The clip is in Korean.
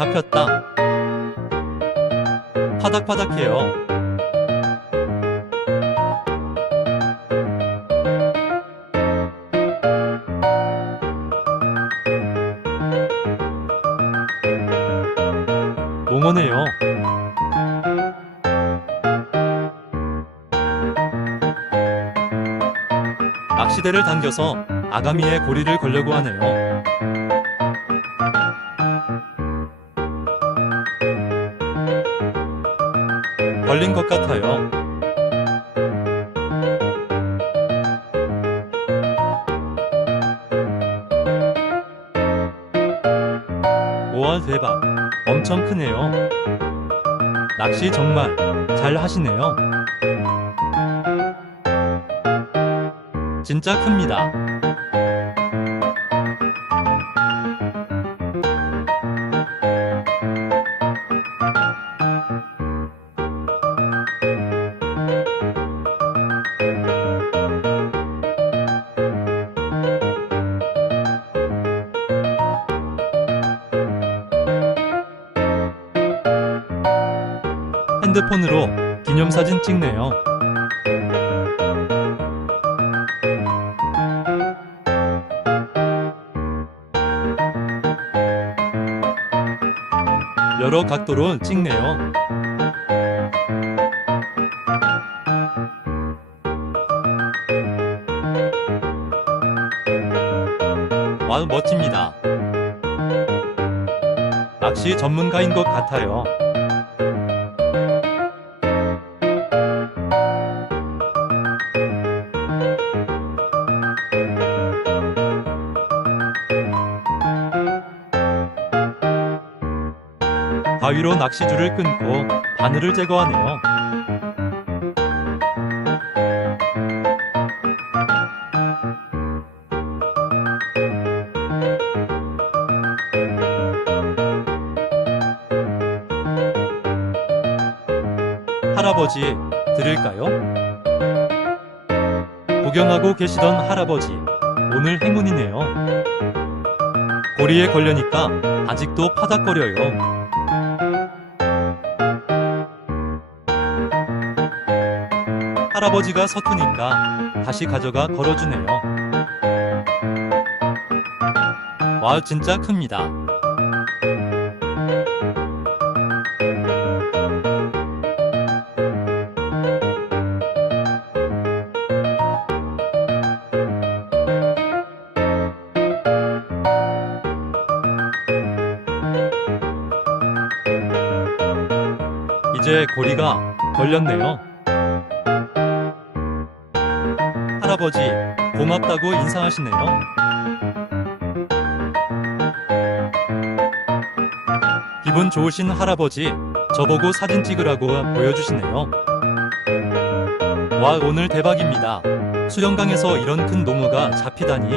잡혔다. 파닥파닥해요. 농어네요. 낚시대를 당겨서 아가미의 고리를 걸려고 하네요. 걸린 것 같아요. 우와 대박. 엄청 크네요. 낚시 정말 잘 하시네요. 진짜 큽니다. 핸드폰으로 기념사진 찍네요. 여러 각도로 찍네요. 와, 멋집니다. 낚시 전문가인 것 같아요. 바위로 낚시줄을 끊고 바늘을 제거하네요. 할아버지, 들을까요? 구경하고 계시던 할아버지, 오늘 행운이네요. 고리에 걸려니까 아직도 파닥거려요. 할아버지가 서투니까 다시 가져가 걸어주네요. 와, 진짜 큽니다. 이제 고리가 걸렸네요. 할아버지, 고맙다고 인사하시네요. 기분 좋으신 할아버지, 저보고 사진 찍으라고 보여주시네요. 와, 오늘 대박입니다. 수영강에서 이런 큰 농어가 잡히다니